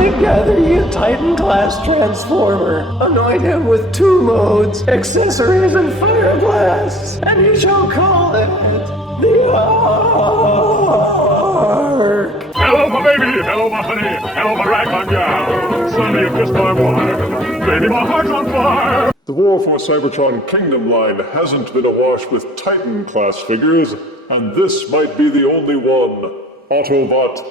Then gather ye a Titan-class transformer. Anoint him with 2 modes, accessories, and fire blasts, and you shall call it the Ark. Hello, my baby. Hello, my honey. Hello, my ragtime gal. Sonny, you kissed my wife. Baby, my heart's on fire. The War for Cybertron Kingdom line hasn't been awash with Titan-class figures, and this might be the only one. Autobot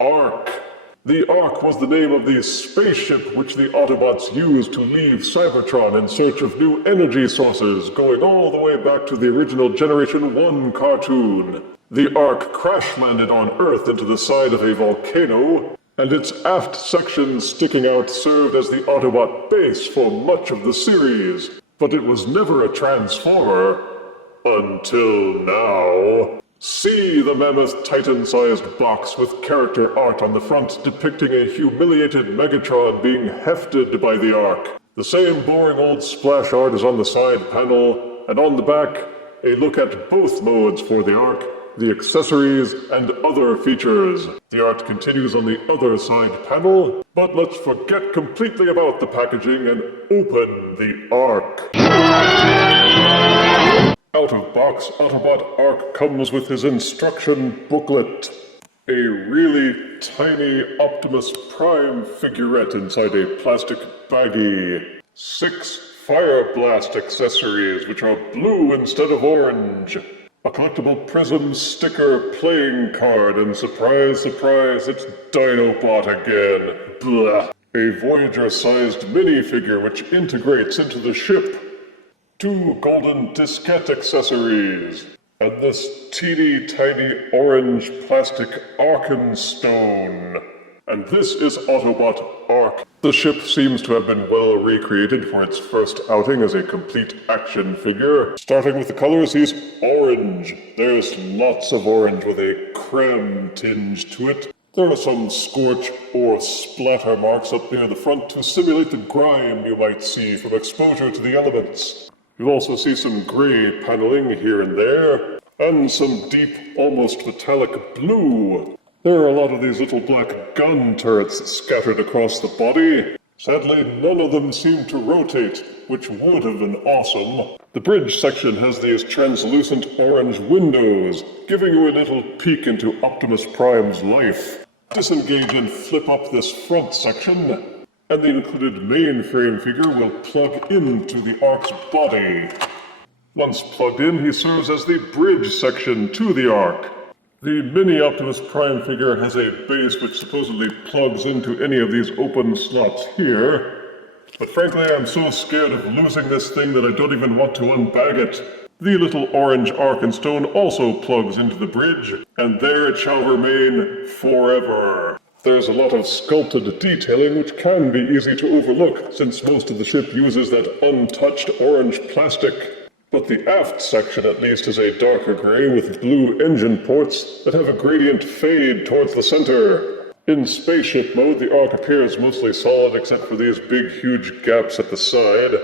Ark. The Ark was the name of the spaceship which the Autobots used to leave Cybertron in search of new energy sources, going all the way back to the original Generation 1 cartoon. The Ark crash-landed on Earth into the side of a volcano, and its aft section sticking out served as the Autobot base for much of the series. But it was never a transformer, until now. See the mammoth Titan-sized box with character art on the front depicting a humiliated Megatron being hefted by the Ark. The same boring old splash art is on the side panel, and on the back, a look at both modes for the Ark, the accessories, and other features. The art continues on the other side panel, but let's forget completely about the packaging and open the Ark. Out of box, Autobot Ark comes with his instruction booklet. A really tiny Optimus Prime figurette inside a plastic baggie. 6 Fire Blast accessories, which are blue instead of orange. A collectible Prism sticker playing card, and surprise, surprise, it's Dinobot again. Blah. A Voyager-sized minifigure which integrates into the ship. 2 golden diskette accessories, and this teeny tiny orange plastic Arkenstone. And this is Autobot Ark. The ship seems to have been well recreated for its first outing as a complete action figure. Starting with the colors, he's orange. There's lots of orange with a creme tinge to it. There are some scorch or splatter marks up near the front to simulate the grime you might see from exposure to the elements. You'll also see some gray paneling here and there, and some deep, almost metallic blue. There are a lot of these little black gun turrets scattered across the body. Sadly, none of them seem to rotate, which would have been awesome. The bridge section has these translucent orange windows, giving you a little peek into Optimus Prime's life. Disengage and flip up this front section, and the included mainframe figure will plug into the Ark's body. Once plugged in, he serves as the bridge section to the Ark. The mini Optimus Prime figure has a base which supposedly plugs into any of these open slots here. But frankly, I'm so scared of losing this thing that I don't even want to unbag it. The little orange Arkenstone also plugs into the bridge, and there it shall remain forever. There's a lot of sculpted detailing which can be easy to overlook, since most of the ship uses that untouched orange plastic. But the aft section at least is a darker gray with blue engine ports that have a gradient fade towards the center. In spaceship mode, the Ark appears mostly solid except for these big huge gaps at the side,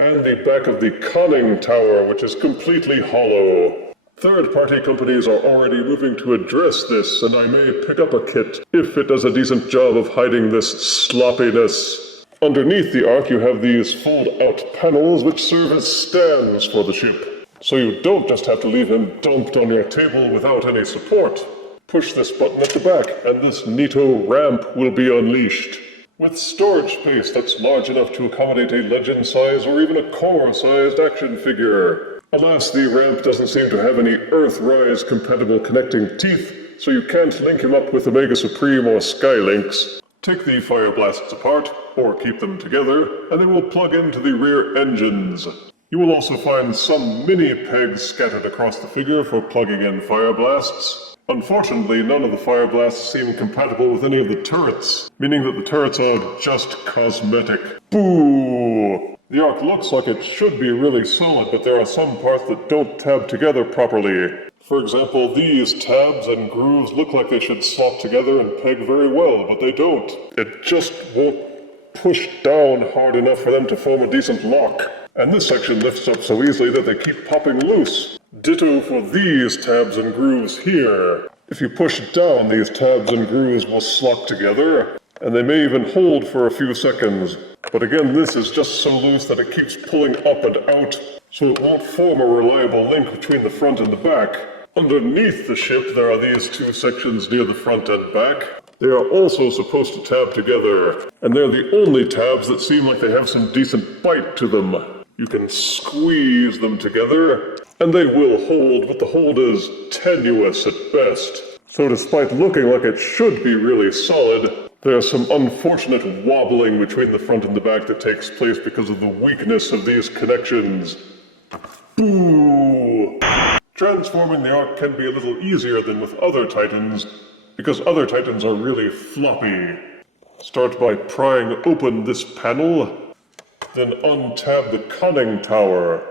and the back of the conning tower, which is completely hollow. Third-party companies are already moving to address this, and I may pick up a kit if it does a decent job of hiding this sloppiness. Underneath the Ark, you have these fold-out panels which serve as stands for the ship. So you don't just have to leave him dumped on your table without any support. Push this button at the back, and this neato ramp will be unleashed. With storage space that's large enough to accommodate a Legend-size or even a Core-sized action figure. Alas, the ramp doesn't seem to have any Earthrise compatible connecting teeth, so you can't link him up with Omega Supreme or Skylinks. Take the Fire Blasts apart, or keep them together, and they will plug into the rear engines. You will also find some mini pegs scattered across the figure for plugging in Fire Blasts. Unfortunately, none of the Fire Blasts seem compatible with any of the turrets, meaning that the turrets are just cosmetic. Boo! The Ark looks like it should be really solid, but there are some parts that don't tab together properly. For example, these tabs and grooves look like they should slot together and peg very well, but they don't. It just won't push down hard enough for them to form a decent lock. And this section lifts up so easily that they keep popping loose. Ditto for these tabs and grooves here. If you push down, these tabs and grooves will slot together. and they may even hold for a few seconds. But again, this is just so loose that it keeps pulling up and out, so it won't form a reliable link between the front and the back. Underneath the ship, there are these two sections near the front and back. They are also supposed to tab together, and they're the only tabs that seem like they have some decent bite to them. You can squeeze them together, and they will hold, but the hold is tenuous at best. So despite looking like it should be really solid, there's some unfortunate wobbling between the front and the back that takes place because of the weakness of these connections. Boo! Transforming the Ark can be a little easier than with other Titans, because other Titans are really floppy. Start by prying open this panel, then untab the conning tower.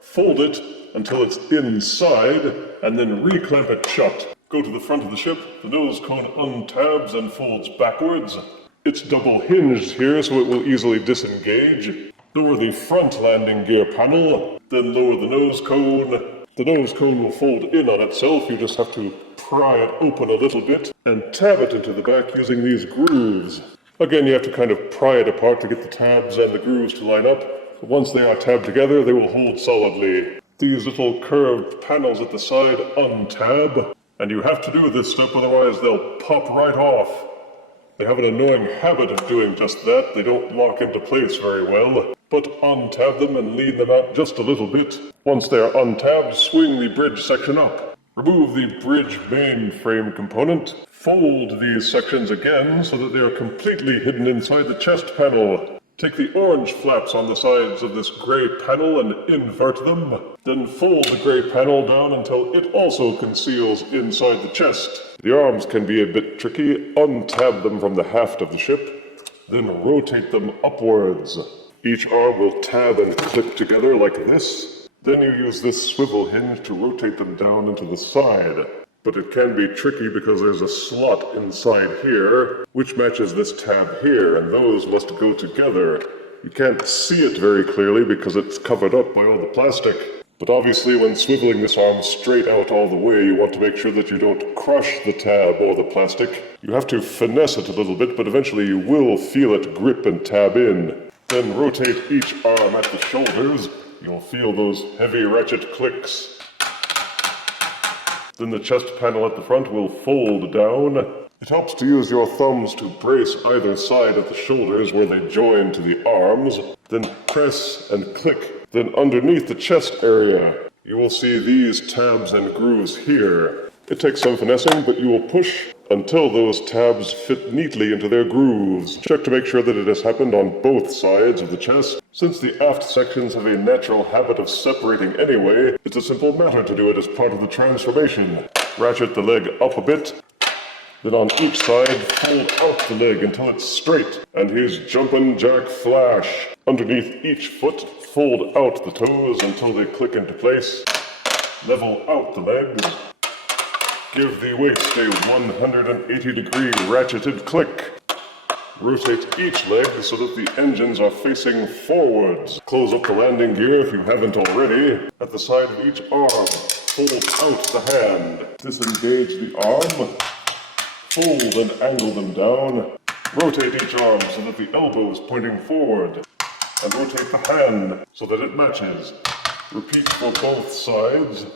Fold it until it's inside, and then reclamp it shut. Go to the front of the ship, the nose cone untabs and folds backwards. It's double hinged here, so it will easily disengage. Lower the front landing gear panel, then lower the nose cone. The nose cone will fold in on itself, you just have to pry it open a little bit and tab it into the back using these grooves. Again, you have to kind of pry it apart to get the tabs and the grooves to line up. But once they are tabbed together, they will hold solidly. These little curved panels at the side untab, and you have to do this step, otherwise they'll pop right off. They have an annoying habit of doing just that. They don't lock into place very well. But untab them and lean them out just a little bit. Once they are untabbed, swing the bridge section up. Remove the bridge mainframe component. Fold these sections again so that they are completely hidden inside the chest panel. Take the orange flaps on the sides of this gray panel and invert them. Then fold the gray panel down until it also conceals inside the chest. The arms can be a bit tricky. Untab them from the haft of the ship, then rotate them upwards. Each arm will tab and clip together like this. Then you use this swivel hinge to rotate them down into the side. But it can be tricky because there's a slot inside here, which matches this tab here, and those must go together. You can't see it very clearly because it's covered up by all the plastic. But obviously when swiveling this arm straight out all the way, you want to make sure that you don't crush the tab or the plastic. You have to finesse it a little bit, but eventually you will feel it grip and tab in. Then rotate each arm at the shoulders. You'll feel those heavy ratchet clicks. Then the chest panel at the front will fold down. It helps to use your thumbs to brace either side at the shoulders where they join to the arms. Then press and click. Then underneath the chest area, you will see these tabs and grooves here. It takes some finessing, but you will push until those tabs fit neatly into their grooves. Check to make sure that it has happened on both sides of the chest. Since the aft sections have a natural habit of separating anyway, it's a simple matter to do it as part of the transformation. Ratchet the leg up a bit, then on each side, fold out the leg until it's straight, and here's jumpin' jack flash. Underneath each foot, fold out the toes until they click into place. Level out the legs. Give the waist a 180-degree ratcheted click. Rotate each leg so that the engines are facing forwards. Close up the landing gear if you haven't already. At the side of each arm, fold out the hand. Disengage the arm. Fold and angle them down. Rotate each arm so that the elbow is pointing forward. And rotate the hand so that it matches. Repeat for both sides.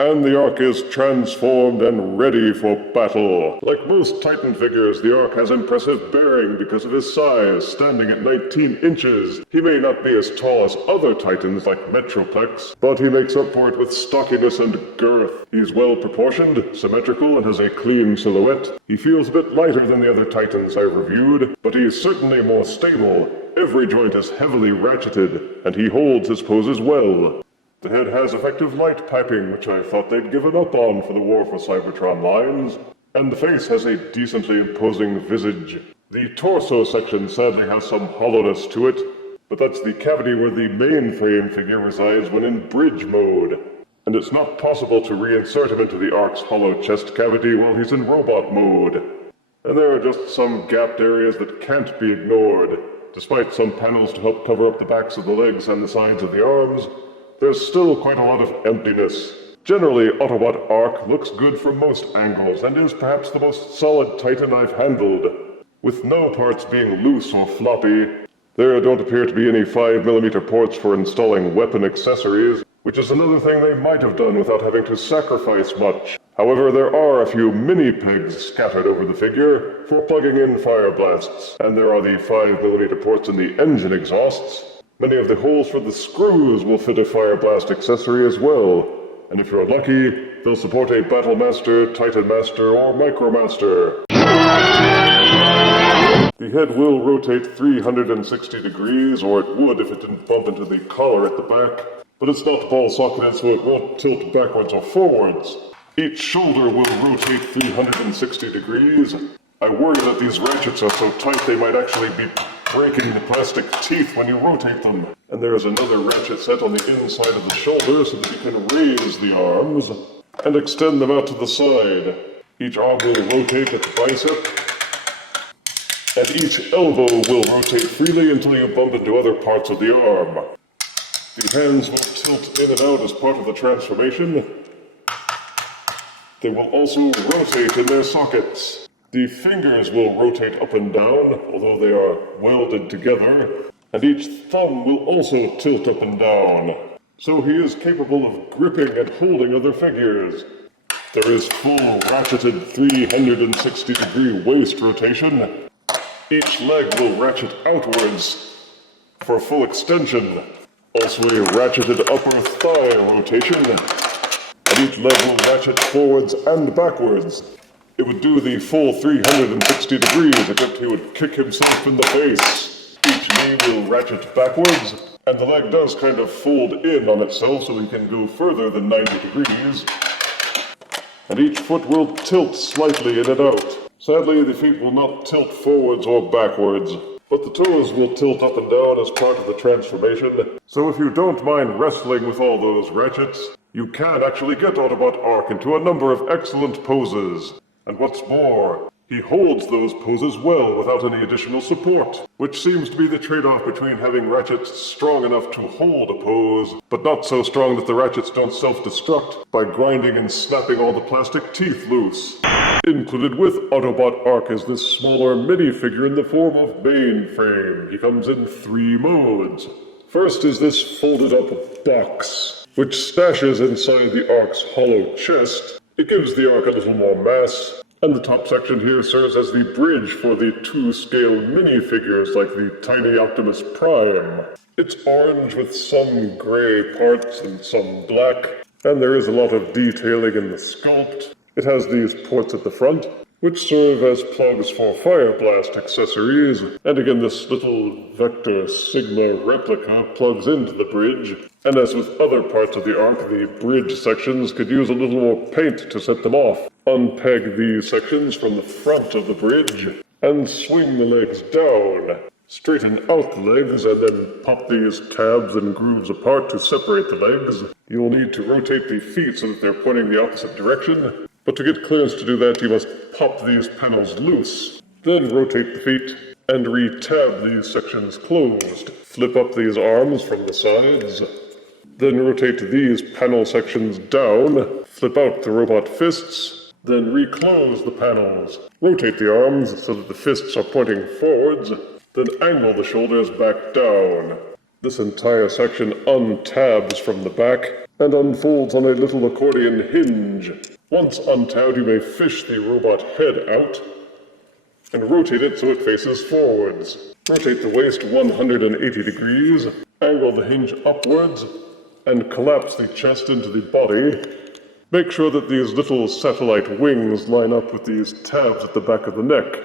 And the Ark is transformed and ready for battle. Like most Titan figures, the Ark has impressive bearing because of his size, standing at 19 inches. He may not be as tall as other Titans like Metroplex, but he makes up for it with stockiness and girth. He's well proportioned, symmetrical, and has a clean silhouette. He feels a bit lighter than the other Titans I've reviewed, but he is certainly more stable. Every joint is heavily ratcheted, and he holds his poses well. The head has effective light piping, which I thought they'd given up on for the War for Cybertron lines. And the face has a decently imposing visage. The torso section sadly has some hollowness to it, but that's the cavity where the mainframe figure resides when in bridge mode. And it's not possible to reinsert him into the Ark's hollow chest cavity while he's in robot mode. And there are just some gapped areas that can't be ignored. Despite some panels to help cover up the backs of the legs and the sides of the arms, there's still quite a lot of emptiness. Generally, Autobot Ark looks good from most angles, and is perhaps the most solid Titan I've handled. with no parts being loose or floppy. There don't appear to be any 5mm ports for installing weapon accessories, which is another thing they might have done without having to sacrifice much. However, there are a few mini pegs scattered over the figure for plugging in fire blasts, and there are the 5mm ports in the engine exhausts. Many of the holes for the screws will fit a fire blast accessory as well, and if you're lucky, they'll support a Battlemaster, Titan Master, or Micromaster. The head will rotate 360 degrees, or it would if it didn't bump into the collar at the back, but it's not ball-socketed, so it won't tilt backwards or forwards. Each shoulder will rotate 360 degrees. I worry that these ratchets are so tight they might actually be breaking the plastic teeth when you rotate them. And there is another ratchet set on the inside of the shoulder so that you can raise the arms and extend them out to the side. Each arm will rotate at the bicep, and each elbow will rotate freely until you bump into other parts of the arm. The hands will tilt in and out as part of the transformation. They will also rotate in their sockets. The fingers will rotate up and down, although they are welded together, and each thumb will also tilt up and down. So he is capable of gripping and holding other figures. There is full ratcheted 360-degree waist rotation. Each leg will ratchet outwards for full extension. Also a ratcheted upper thigh rotation. And each leg will ratchet forwards and backwards. It would do the full 360 degrees, except he would kick himself in the face. Each knee will ratchet backwards, and the leg does kind of fold in on itself so he can go further than 90 degrees. And each foot will tilt slightly in and out. Sadly, the feet will not tilt forwards or backwards, but the toes will tilt up and down as part of the transformation. So if you don't mind wrestling with all those ratchets, you can actually get Autobot Ark into a number of excellent poses. And what's more, he holds those poses well without any additional support, which seems to be the trade-off between having ratchets strong enough to hold a pose, but not so strong that the ratchets don't self-destruct by grinding and snapping all the plastic teeth loose. Included with Autobot Ark is this smaller minifigure in the form of Mainframe. He comes in 3 modes. First is this folded-up box, which stashes inside the Ark's hollow chest. It gives the Ark a little more mass, and the top section here serves as the bridge for the 2-scale minifigures like the tiny Optimus Prime. It's orange with some gray parts and some black, and there is a lot of detailing in the sculpt. It has these ports at the front, which serve as plugs for fire blast accessories, and again this little Vector Sigma replica plugs into the bridge. And as with other parts of the Ark, the bridge sections could use a little more paint to set them off. Unpeg these sections from the front of the bridge, and swing the legs down. Straighten out the legs, and then pop these tabs and grooves apart to separate the legs. You'll need to rotate the feet so that they're pointing the opposite direction. But to get clearance to do that, you must pop these panels loose. Then rotate the feet, and re-tab these sections closed. Flip up these arms from the sides. Then rotate these panel sections down. Flip out the robot fists. Then reclose the panels. Rotate the arms so that the fists are pointing forwards. Then angle the shoulders back down. This entire section untabs from the back and unfolds on a little accordion hinge. Once untabbed, you may fish the robot head out and rotate it so it faces forwards. Rotate the waist 180 degrees, angle the hinge upwards, and collapse the chest into the body. Make sure that these little satellite wings line up with these tabs at the back of the neck.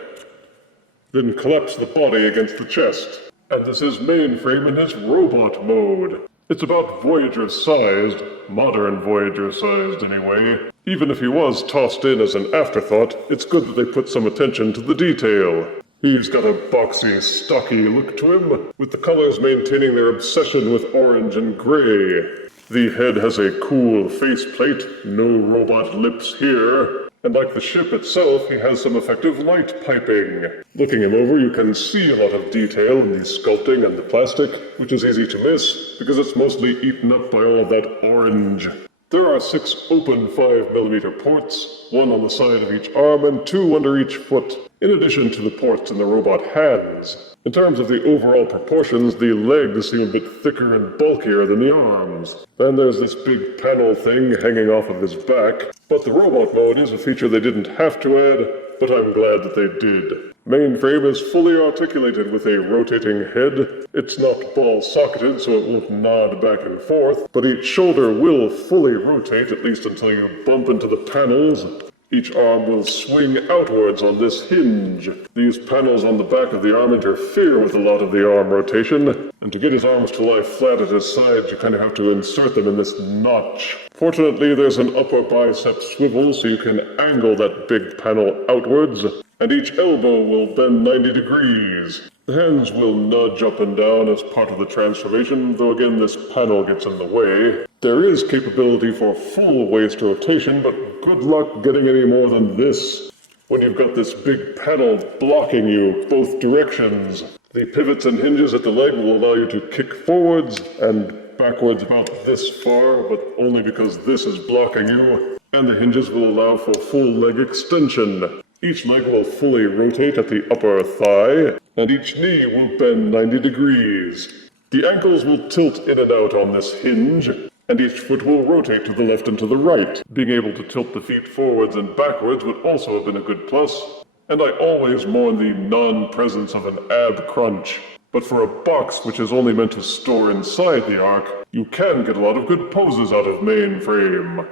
Then collapse the body against the chest. And this is Mainframe in his robot mode. It's about Voyager-sized, modern Voyager-sized anyway. Even if he was tossed in as an afterthought, it's good that they put some attention to the detail. He's got a boxy, stocky look to him, with the colors maintaining their obsession with orange and gray. The head has a cool faceplate, no robot lips here, and like the ship itself, he has some effective light piping. Looking him over, you can see a lot of detail in the sculpting and the plastic, which is easy to miss, because it's mostly eaten up by all of that orange. There are 6 open 5mm ports, 1 on the side of each arm and 2 under each foot. in addition to the ports in the robot hands. In terms of the overall proportions, the legs seem a bit thicker and bulkier than the arms. Then there's this big panel thing hanging off of his back, but the robot mode is a feature they didn't have to add, but I'm glad that they did. Mainframe is fully articulated with a rotating head. It's not ball-socketed, so it won't nod back and forth, but each shoulder will fully rotate, at least until you bump into the panels. Each arm will swing outwards on this hinge. These panels on the back of the arm interfere with a lot of the arm rotation, and to get his arms to lie flat at his sides, you kind of have to insert them in this notch. Fortunately, there's an upper bicep swivel, so you can angle that big panel outwards, and each elbow will bend 90 degrees. The hands will nudge up and down as part of the transformation, though again this panel gets in the way. There is capability for full waist rotation, but good luck getting any more than this when you've got this big panel blocking you both directions. The pivots and hinges at the leg will allow you to kick forwards and backwards about this far, but only because this is blocking you, and the hinges will allow for full leg extension. Each leg will fully rotate at the upper thigh, and each knee will bend 90 degrees. The ankles will tilt in and out on this hinge, and each foot will rotate to the left and to the right. Being able to tilt the feet forwards and backwards would also have been a good plus, and I always mourn the non-presence of an ab crunch. But for a box which is only meant to store inside the Ark, you can get a lot of good poses out of Mainframe.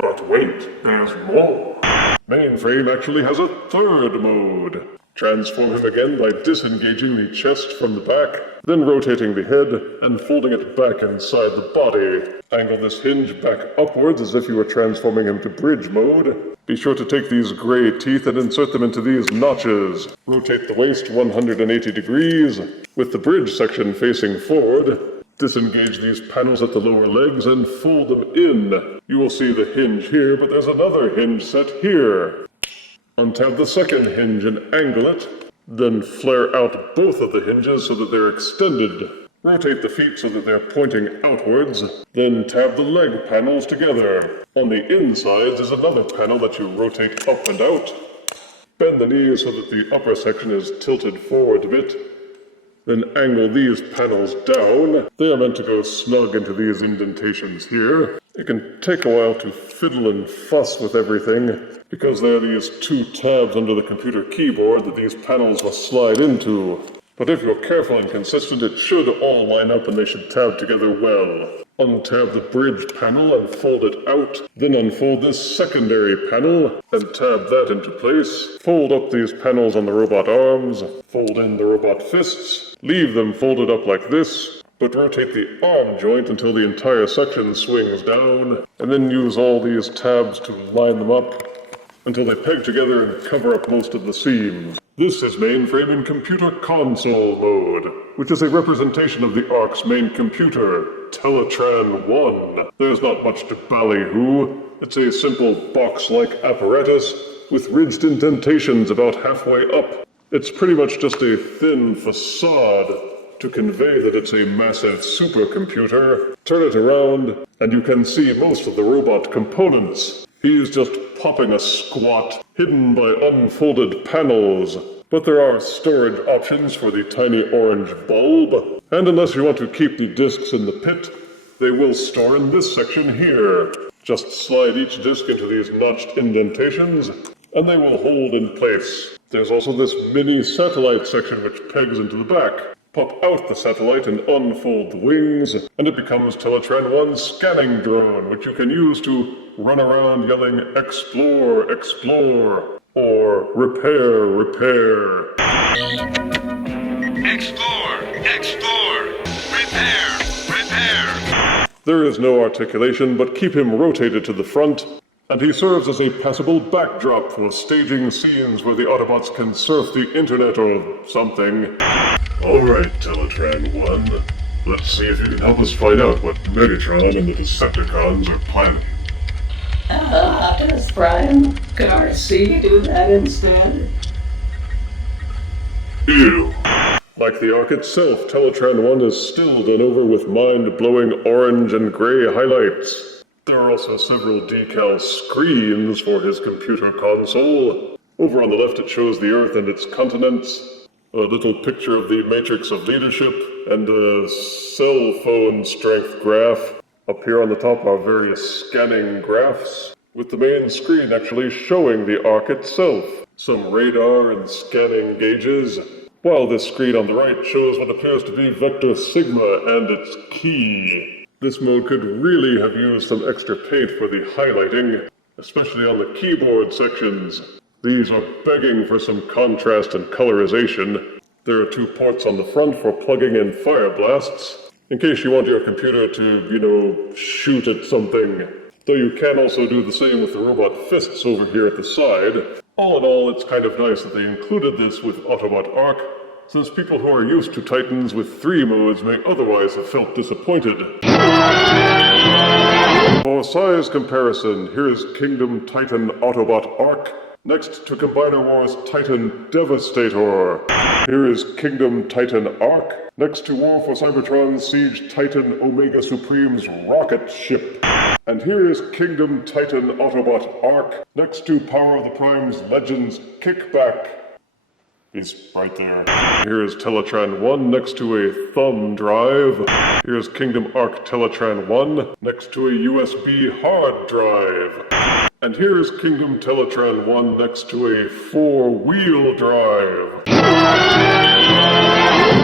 But wait, there's more. Mainframe actually has a third mode. Transform him again by disengaging the chest from the back, then rotating the head and folding it back inside the body. Angle this hinge back upwards as if you were transforming him to bridge mode. Be sure to take these gray teeth and insert them into these notches. Rotate the waist 180 degrees, with the bridge section facing forward. Disengage these panels at the lower legs and fold them in. You will see the hinge here, but there's another hinge set here. Untap the second hinge and angle it, then flare out both of the hinges so that they're extended. Rotate the feet so that they're pointing outwards, then tab the leg panels together. On the insides is another panel that you rotate up and out. Bend the knees so that the upper section is tilted forward a bit. Then angle these panels down. They are meant to go snug into these indentations here. It can take a while to fiddle and fuss with everything, because there are these two tabs under the computer keyboard that these panels must slide into. But if you're careful and consistent, it should all line up and they should tab together well. Untab the bridge panel and fold it out, then unfold this secondary panel and tab that into place. Fold up these panels on the robot arms, fold in the robot fists, leave them folded up like this, but rotate the arm joint until the entire section swings down, and then use all these tabs to line them up until they peg together and cover up most of the seams. This is Mainframe in Computer Console mode, which is a representation of the Ark's main computer, Teletran 1. There's not much to ballyhoo. It's a simple box-like apparatus with ridged indentations about halfway up. It's pretty much just a thin facade to convey that it's a massive supercomputer. Turn it around, and you can see most of the robot components. He's just popping a squat, hidden by unfolded panels. But there are storage options for the tiny orange bulb, and unless you want to keep the discs in the pit, they will store in this section here. Just slide each disc into these notched indentations, and they will hold in place. There's also this mini satellite section which pegs into the back. Pop out the satellite and unfold the wings, and it becomes Teletran 1's scanning drone, which you can use to run around yelling, "Explore, explore," or "Repair, repair." Explore, explore, repair, repair. There is no articulation, but keep him rotated to the front, and he serves as a passable backdrop for staging scenes where the Autobots can surf the internet or something. Alright, Teletran 1. Let's see if you can help us find out what Megatron and the Decepticons are planning. Optimus Prime, could RC do that instead? Ew. Like the Ark itself, Teletran 1 is still done over with mind-blowing orange and gray highlights. There are also several decal screens for his computer console. Over on the left it shows the Earth and its continents, a little picture of the matrix of leadership, and a cell phone strength graph. Up here on the top are various scanning graphs, with the main screen actually showing the Ark itself. Some radar and scanning gauges, while this screen on the right shows what appears to be Vector Sigma and its key. This mode could really have used some extra paint for the highlighting, especially on the keyboard sections. These are begging for some contrast and colorization. There are 2 ports on the front for plugging in fire blasts, in case you want your computer to, shoot at something. Though you can also do the same with the robot fists over here at the side. All in all, it's kind of nice that they included this with Autobot Ark, since people who are used to Titans with 3 modes may otherwise have felt disappointed. For size comparison, here's Kingdom Titan Autobot Ark, next to Combiner Wars Titan Devastator. Here is Kingdom Titan Ark, next to War for Cybertron Siege Titan Omega Supreme's rocket ship. And here is Kingdom Titan Autobot Ark, next to Power of the Prime's Legends Kickback. He's right there. Here's Teletran 1 next to a thumb drive. Here's Kingdom Ark Teletran 1 next to a USB hard drive. And here's Kingdom Teletran 1 next to a 4-wheel drive.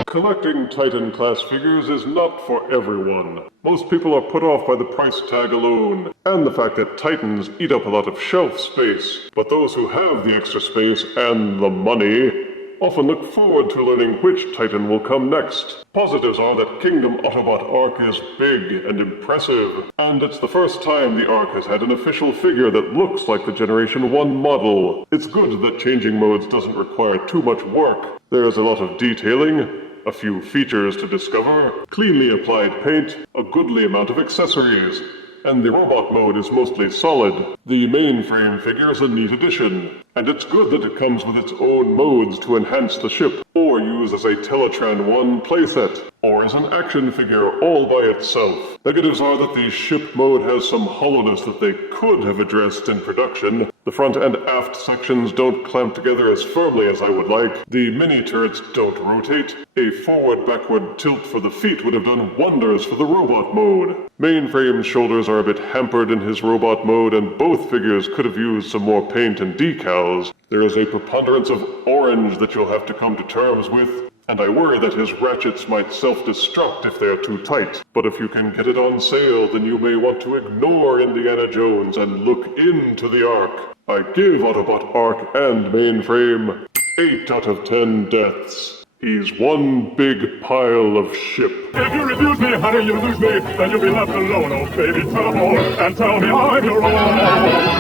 Collecting Titan-class figures is not for everyone. Most people are put off by the price tag alone, and the fact that Titans eat up a lot of shelf space. But those who have the extra space and the money often look forward to learning which Titan will come next. Positives are that Kingdom Autobot Ark is big and impressive, and it's the first time the Ark has had an official figure that looks like the Generation 1 model. It's good that changing modes doesn't require too much work. There's a lot of detailing, a few features to discover, cleanly applied paint, a goodly amount of accessories, and the robot mode is mostly solid. The mainframe figure is a neat addition, and it's good that it comes with its own modes to enhance the ship, or use as a Teletran 1 playset, or as an action figure all by itself. Negatives are that the ship mode has some hollowness that they could have addressed in production. The front and aft sections don't clamp together as firmly as I would like. The mini-turrets don't rotate. A forward-backward tilt for the feet would have done wonders for the robot mode. Mainframe's shoulders are a bit hampered in his robot mode, and both figures could have used some more paint and decals. There is a preponderance of orange that you'll have to come to terms with, and I worry that his ratchets might self-destruct if they're too tight. But if you can get it on sale, then you may want to ignore Indiana Jones and look into the Ark. I give Autobot Ark and Mainframe 8 out of 10 deaths. He's one big pile of ship. If you refuse me, honey, you lose me, then you'll be left alone. Oh, baby, tell them all, and tell me I'm your own.